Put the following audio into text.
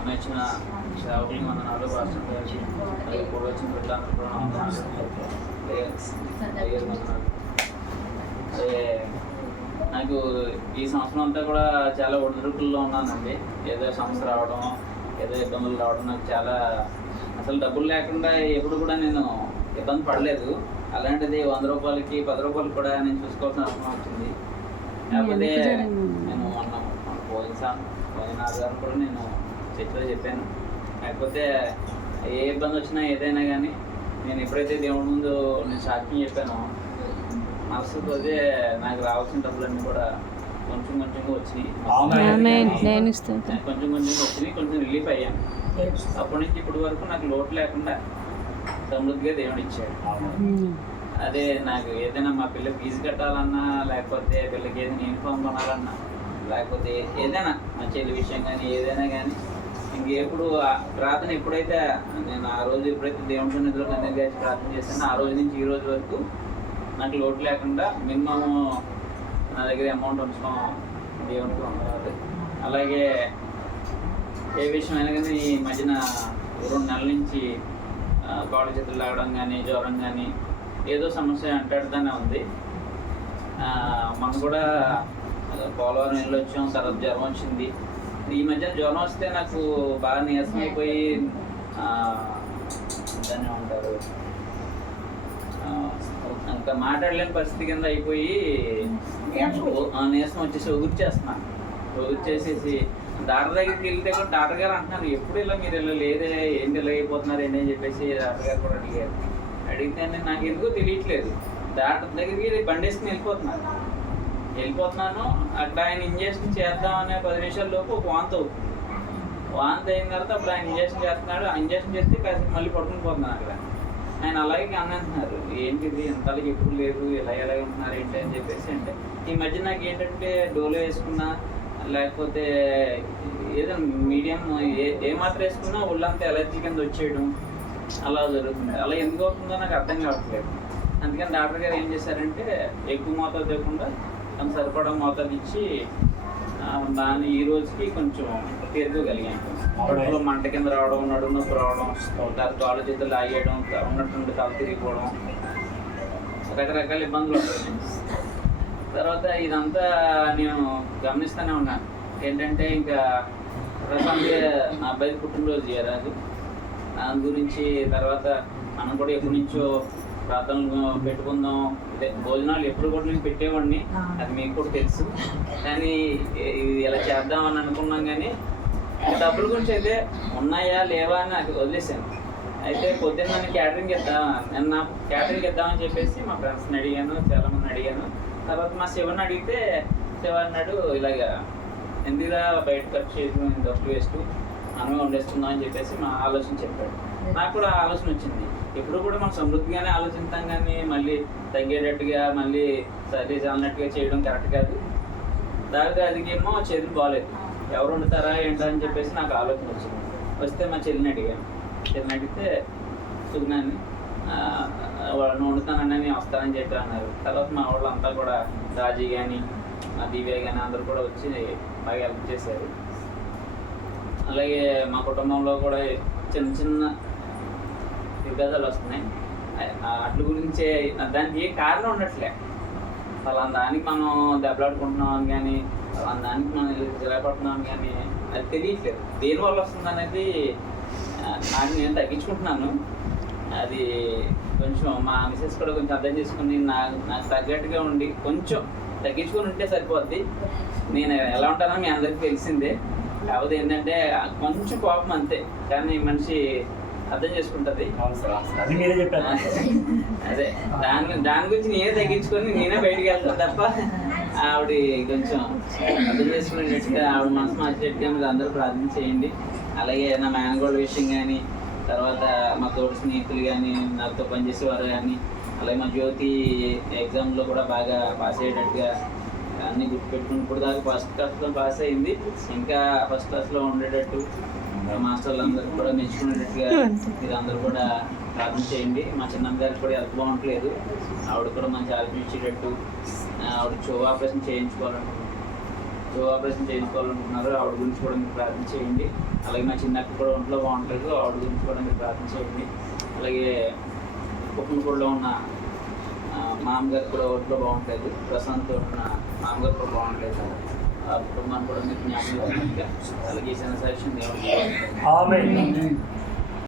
అమ్మ ఇచ్చిన సేవకులు వందనాలు రాష్ట్రం గారికి అలాగే కూడా వచ్చిన బిడ్డలందరూ కూడా వందనాలు. అదే నాకు ఈ సంవత్సరం అంతా కూడా చాలా ఒడిదుడుకుల్లో ఉన్నానండి. ఏదో సమస్య రావడం, ఏదో ఇబ్బందులు రావడం, నాకు చాలా అసలు డబ్బులు లేకుండా ఎప్పుడు కూడా నేను ఇబ్బంది పడలేదు. అలాంటిది 100 రూపాయలకి 10 రూపాయలు కూడా నేను చూసుకోవాల్సిన అవసరం వచ్చింది. కాకపోతే నేను పోయిన ఆధారం కూడా నేను చర్చలో చెప్పాను. కాకపోతే ఏ ఇబ్బంది వచ్చినా ఏదైనా కానీ నేను ఎప్పుడైతే దేవుడి ముందు నేను సాక్ష్యం చెప్పానో మనసుతో నాకు రావాల్సిన డబ్బులన్నీ కూడా కొంచెం కొంచెంగా వచ్చినాయి. కొంచెం కొంచెంగా వచ్చినాయి, కొంచెం రిలీఫ్ అయ్యాను. అప్పటి నుంచి ఇప్పటి వరకు నాకు లోటు లేకుండా సమృద్ధిగా దేవుడు ఇచ్చాడు. అదే నాకు ఏదైనా మా పిల్లకి ఫీజు కట్టాలన్నా, లేకపోతే పిల్లకి ఏదైనా యూనిఫామ్ కొనాలన్నా, లేకపోతే ఏదైనా మా చెల్లి విషయం కానీ ఏదైనా కానీ ఇంకెప్పుడు ప్రార్థన ఎప్పుడైతే నేను ఆ రోజు ఎప్పుడైతే దేవుడి సన్నిధిలో కన్నీరు గాచి ప్రార్థన చేశానో ఆ రోజు నుంచి ఈ రోజు వరకు నాకు లోటు లేకుండా మినిమం నా దగ్గర అమౌంట్ ఉంచుకోం దేవునికి వందనాలు. అలాగే ఏ విషయం అయినా కానీ ఈ మధ్యన 2 నెలల నుంచి కాళ్ళు చేతులు లాగడం కానీ, జ్వరం కానీ, ఏదో సమస్య అంటాడుతూనే ఉంది. మనం కూడా పోలవరం వెళ్ళి వచ్చాం, తర్వాత జ్వరం వచ్చింది. ఈ మధ్య జ్వరం వస్తే నాకు బాగా నీరసం అయిపోయి దాన్ని ఉంటారు ఇంకా మాట్లాడలేని పరిస్థితి కింద అయిపోయి నీరసం వచ్చేసి ఒగుర్చేస్తున్నాను. ఒగుర్చేసేసి డాక్టర్ దగ్గరికి వెళ్తే కూడా డాక్టర్ గారు అంటున్నాను, ఎప్పుడు ఇలా మీరు ఇలా లేదే, ఏంటి ఇలా అయిపోతున్నారు ఏంటి అని చెప్పేసి డాక్టర్ గారు కూడా అడిగారు. అడిగితే నాకు ఎందుకో తెలియట్లేదు. డాక్టర్ దగ్గరికి బండి వేసుకుని వెళ్ళిపోతున్నాను. అక్కడ ఆయన ఇంజక్షన్ చేద్దామనే 10 నిమిషాల లోపు ఒక వాంతి అవుతుంది. వాంతి అయిన తర్వాత అప్పుడు ఆయన ఇంజక్షన్ చేస్తున్నాడు. ఆ ఇంజక్షన్ చేస్తే కాసేపు మళ్ళీ పడుకుని పోతున్నాను అక్కడ. ఆయన అలాగే అంటున్నారు, ఏంటిది ఎంతలకి ఎప్పుడు లేదు, ఎలా ఉంటున్నారు ఏంటి అని చెప్పేసి. అంటే ఈ మధ్య నాకు ఏంటంటే డోలో వేసుకున్నా, లేకపోతే ఏదైనా మీడియం ఏ మాత్రం వేసుకున్నా ఒళ్ళంతా ఎలర్జీ కింద వచ్చేయడం అలా జరుగుతుంది. అలా ఎందుకు అవుతుందో నాకు అర్థం కావట్లేదు. అందుకని డాక్టర్ గారు ఏం చేశారంటే ఎక్కువ మోతాదు ఇవ్వకుండా తను సరిపడా మోతాదు ఇచ్చి దాన్ని ఈ రోజుకి కొంచెం తీర్చుకోగలిగాను. కడుపులో మంట కింద రావడం, నడుము నొప్పి రావడం, తర్వాత కాళ్ళు చేతులు లాగేయడం, ఉన్నట్టుండి తల తిరిగిపోవడం, రకరకాల ఇబ్బందులు ఉంటాయి. తర్వాత ఇదంతా నేను గమనిస్తూనే ఉన్నాను. ఏంటంటే ఇంకా ప్రశాంత్ నా అబ్బాయి పుట్టినరోజు చేయరాదు, దాని గురించి తర్వాత మనం కూడా ఎప్పటి నుంచో ప్రార్థనలు పెట్టుకుందాం. అదే భోజనాలు ఎప్పుడు కూడా నేను పెట్టేవాడిని, అది మీకు కూడా తెలుసు. కానీ ఇలా చేద్దామని అనుకున్నాం. కానీ డబ్బుల గురించి అయితే ఉన్నాయా లేవా అని నాకు వదిలేసాను. అయితే పొద్దున్న నన్ను క్యాటరింగ్ ఇద్దామని చెప్పేసి మా ఫ్రెండ్స్ని అడిగాను, చాలామంది అడిగాను. తర్వాత మా శివని అడిగితే శివ అన్నాడు, ఇలాగ ఎందుకురా బయట ఖర్చు చేయడం, డబ్బు వేస్ట్, మనమే వండేస్తున్నాం అని చెప్పేసి మా ఆలోచన చెప్పాడు. నాకు కూడా ఆలోచన వచ్చింది, ఎప్పుడు కూడా మనం సమృద్ధిగానే ఆలోచిస్తాం కానీ మళ్ళీ తగ్గేటట్టుగా మళ్ళీ సర్వీ అన్నట్టుగా చేయడం కరెక్ట్ కాదు. దానికి అదికేమో చేతులు బాగాలేదు, ఎవరు వండుతారా ఏంటా అని చెప్పేసి నాకు ఆలోచన వచ్చింది. వస్తే మా చెల్లిని అడిగితే సుగ్నాన్ని వాళ్ళని వండుతానని నేను వస్తానని చెప్పి అన్నారు. తర్వాత మా వాళ్ళంతా కూడా రాజీ కానీ మా దివ్య కానీ అందరూ కూడా వచ్చి బాగా హెల్ప్ చేశారు. అలాగే మా కుటుంబంలో కూడా చిన్న చిన్న విభేదాలు వస్తున్నాయి. అట్ల గురించే దానికి ఏ కారణం ఉండట్లే. ఫలానా దానికి మనం దెబ్బలాడుకుంటున్నాం అని కానీ, ఫలానా దానికి మనం జిరాపడుతున్నాం అని కానీ అది తెలియట్లేదు. దేనివల్ల వస్తుంది అనేది నాకు నేను తగ్గించుకుంటున్నాను. అది కొంచెం మా మిసెస్ కూడా కొంచెం అర్థం చేసుకుని నాకు తగ్గట్టుగా ఉండి కొంచెం తగ్గించుకొని ఉంటే సరిపోద్ది. నేను ఎలా ఉంటానో మీ అందరికీ తెలిసిందే. కాకపోతే ఏంటంటే కొంచెం కోపం అంతే, కానీ మనిషి అర్థం చేసుకుంటుంది. అదే దాని గురించి నేనే తగ్గించుకొని నేనే బయటికి వెళ్తాను తప్ప ఆవిడ కొంచెం అర్థం చేసుకునేటట్టుగా ఆవిడ మనసు మార్చేట్టుగా మీరు అందరూ ప్రార్థన చేయండి. అలాగే నా మేనగోళ్ళ విషయం కానీ, తర్వాత మా తోటి స్నేహితులు కానీ, నాతో పనిచేసేవారు కానీ, అలాగే మా జ్యోతి ఎగ్జామ్లో కూడా బాగా పాస్ అయ్యేటట్టుగా అన్నీ గుర్తుపెట్టుకుని ఇప్పుడు దాకా ఫస్ట్ క్లాస్లో పాస్ అయింది. ఇంకా ఫస్ట్ క్లాస్లో ఉండేటట్టు మాస్టర్లు అందరూ కూడా మెచ్చుకునేటట్టుగా మీరు అందరూ కూడా ప్రార్థన చేయండి. మా చిన్నమ్మ గారికి కూడా హెల్త్ బాగుంటలేదు, ఆవిడ కూడా మంచి ఆలోచించేటట్టు, ఆవిడ చెవు ఆపరేషన్ చేయించుకోవాలనుకుంటున్నాను. ఆపరేషన్ చేయించుకోవాలనుకున్నారు, ఆవిడ గురించి కూడా మీరు ప్రార్థన చేయండి. అలాగే మా చిన్నక్క కూడా ఒంట్లో బాగుంటుంది, ఆవిడ గురించి కూడా మీరు ప్రార్థన చేయండి. అలాగే కుప్పనపూడిలో ఉన్న మామగారు కూడా ఒంట్లో బాగుంటుంది, ప్రశాంత్తో ఉన్న మామగారు కూడా బాగుంటుంది. ఆ కుటుంబాన్ని కూడా మీరు జ్ఞాపకం అలాగే ఈ సెన్సేషన్ దేవుడు